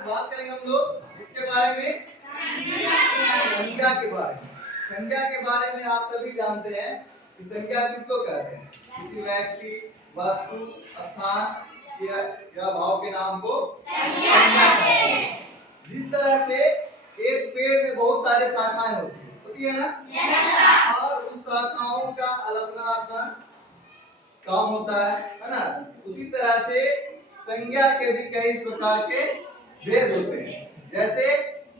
बात करेंगे हम लोग इसके बारे में, संज्ञा के बारे में। संज्ञा के बारे में आप सभी जानते हैं कि संज्ञा किसको कहते हैं? किसी व्यक्ति, वस्तु, स्थान या भाव के नाम को संज्ञा कहते हैं। जिस तरह से एक पेड़ में बहुत सारे शाखाएं होती है ना, और उस शाखाओं का अलग अपना काम होता है ना। उसी तरह से संज्ञा के भी कई प्रकार के भेद होते हैं, जैसे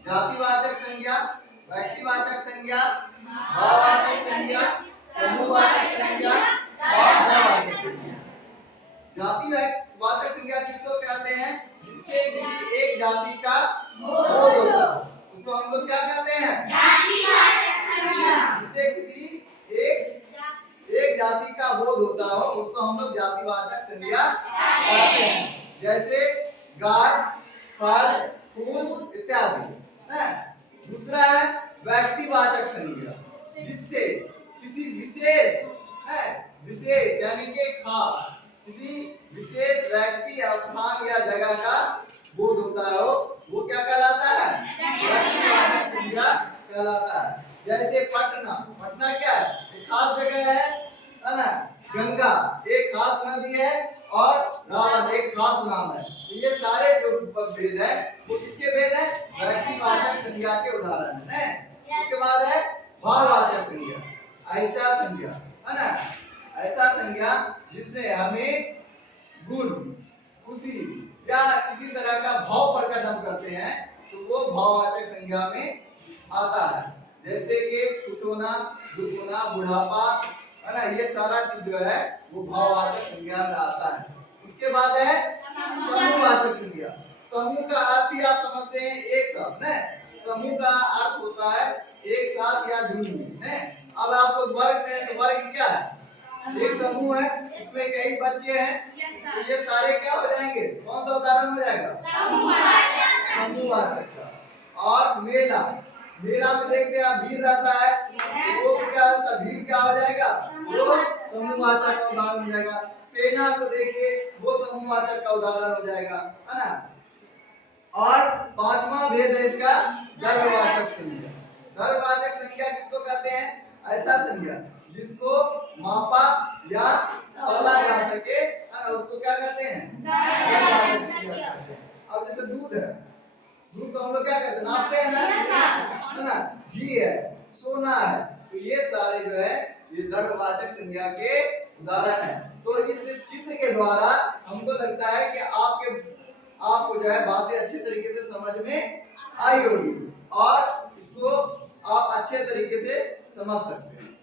जातिवाचक संज्ञा, व्यक्तिवाचक संज्ञा, भाववाचक संज्ञा, समूहवाचक संज्ञा, भाववाचक संज्ञा। जातिवाचक संज्ञा किसको कहते हैं? जिसके किसी एक जाति का बोध होता है, उसको हम लोग क्या कहते हैं? जातिवाचक संज्ञा। जिससे किसी एक जाति का बोध होता हो उसको हम लोग जातिवाचक संज्ञा कहते हैं। जैसे गाय, फल, फूल इत्यादि है। दूसरा है व्यक्तिवाचक संज्ञा, जिससे किसी विशेष यानी कि खास किसी विशेष व्यक्ति, स्थान या जगह का बोध होता है वो क्या कहलाता है? व्यक्तिवाचक संज्ञा कहलाता है। जैसे पटना क्या है? एक खास जगह है ना। गंगा एक खास नदी है और रावण एक खास नाम है। तो ये सारे जो भेद है वो किसके भेद है? व्यक्तिवाचक संज्ञा के उदाहरण है। उसके बाद है भाववाचक संज्ञा, ऐसा संज्ञा है ना, ऐसा संज्ञा जिससे हमें गुण, खुशी या किसी तरह का भाव प्रकट हम करते हैं तो वो भाववाचक संज्ञा में आता है। जैसे कि खुश होना, दुख होना, बुढ़ापा है ना, ये सारा चीज जो है वो भाववाचक संज्ञा में आता है। उसके बाद है समूहवाचक संज्ञा। समूह का अर्थ ही आप समझते हैं एक साथ ना। समूह का अर्थ होता है एक साथ या झुंड में। अब आपको वर्ग है तो वर्ग क्या है? एक समूह है, इसमें कई बच्चे हैं, तो ये सारे क्या हो जाएंगे? कौन सा उदाहरण हो जाएगा? समूहवाचक का। और मेला में देखते हैं आप भीड़ रहता है, वो क्या होता है? भीड़ क्या हो जाएगा? वो समूहवाचक का उदाहरण हो जाएगा। सेना को देखिए, वो समूहवाचक का उदाहरण हो जाएगा, है ना। और पांचवा भेद है इसका द्रव्यवाचक संज्ञा। द्रव्यवाचक संज्ञा किसको कहते हैं? ऐसा संज्ञा जिसको मापा या तौला जा सके, उसको क्या कहते हैं? द्रव्यवाचक संज्ञा कहते हैं। अब जैसे दूध है, दूध को हम लोग क्या करते हैं? नापते हैं ना, है ना। घी है, सोना है, तो ये सारे जो है ये द्रव्यवाचक संज्ञा के उदाहरण है। तो इस चित्र के द्वारा हमको लगता है कि आपको जो है बातें अच्छे तरीके से समझ में आई होगी और इसको आप अच्छे तरीके से समझ सकते हैं।